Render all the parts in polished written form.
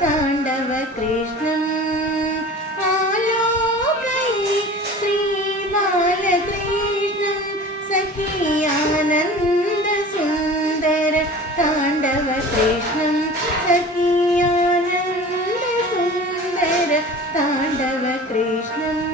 ताण्डव कृष्णम् आलोकये श्रीबालकृष्णं सखी आनन्दसुन्दर ताण्डव कृष्णं सखी आनन्दसुन्दर ताण्डव कृष्णम्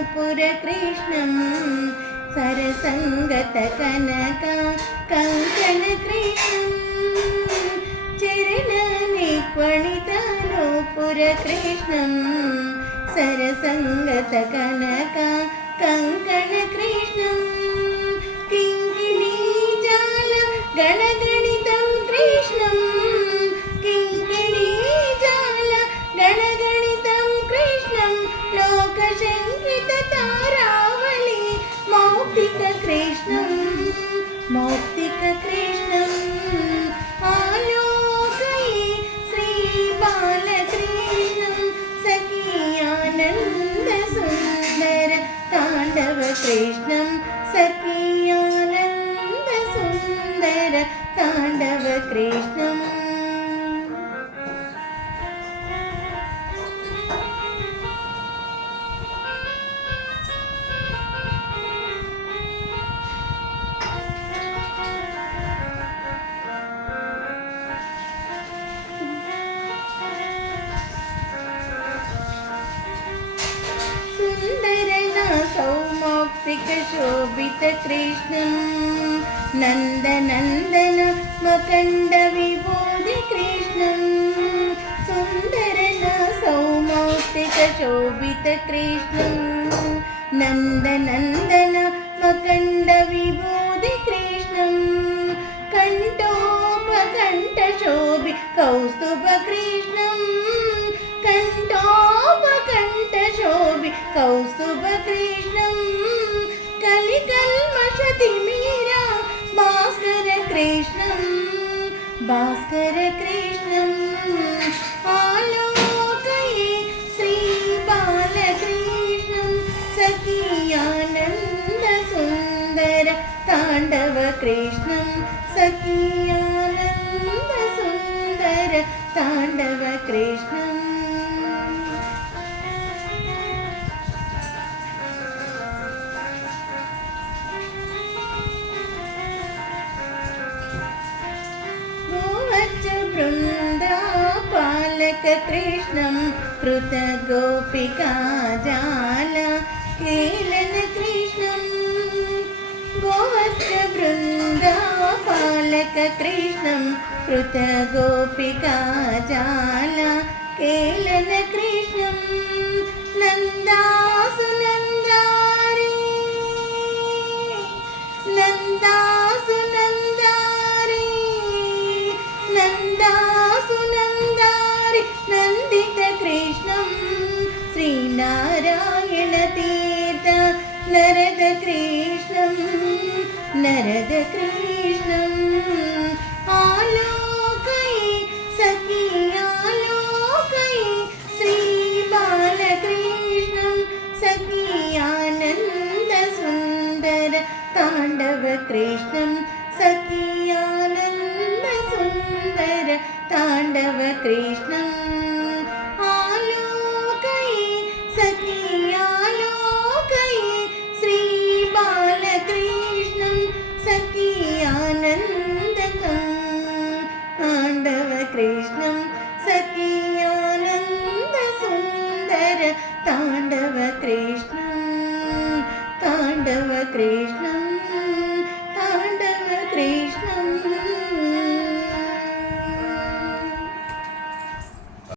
चरणनिक्वलितानूपुरकृष्णं सरसङ्गतकनका कङ्कणकृष्णं चरणनिक्वलितानूपुरकृष्णं सरसङ्गतकनका कङ्कणकृष्णं किङ्किणीजाल गणगणितं कृष्णं किङ्किणीजाल गणगणितं कृष्णं लोकशङ्किततारावली मौक्तिककृष्णं आलोकये श्रीबालकृष्णं सखी आनन्दसुन्दर ताण्डवकृष्णं सखी आनन्दसुन्दर ताण्डवकृष्णम् सुन्दरना सौमौक्तिकशोभितकृष्णं नन्दनन्दन मकण्डविभूतिकृष्णं सुन्दरना सौमौक्तिकशोभितकृष्णं नन्दनन्दन मकण्डविभूतिकृष्णं कण्ठोपकण्ठशोभि कौस्तुभकृष्णं कण्ठोपकण्ठशोभि कौस्तुभकृष्णं कलिकल्मषतिमीरा भास्करकृष्णम् आलोकये श्रीबालकृष्णं सखी आनन्दसुन्दर ताण्डवकृष्णं सखी आनन्दसुन्दर ताण्डवकृष्णम् वृन्दापालककृष्णं कृतगोपिकाजाल केलनकृष्णं गोवत्सवृन्दापालककृष्णं कृतगोपिकाजाल केलनकृष्णं नन्दासुनन्दारी नन्दितकृष्णं श्रीनारायणतीर्थ नरदकृष्णं आलोकये सखी आलोकये श्रीबालकृष्णं सखी आनन्दसुन्दर ताण्डवकृष्णं सखी आनन्दसुन्दर ताण्डवकृष्णम् आलोकये सखी आलोकये श्रीबालकृष्णं सखी आनन्दकं ताण्डवकृष्णं सखी आनन्दसुन्दर ताण्डवकृष्णं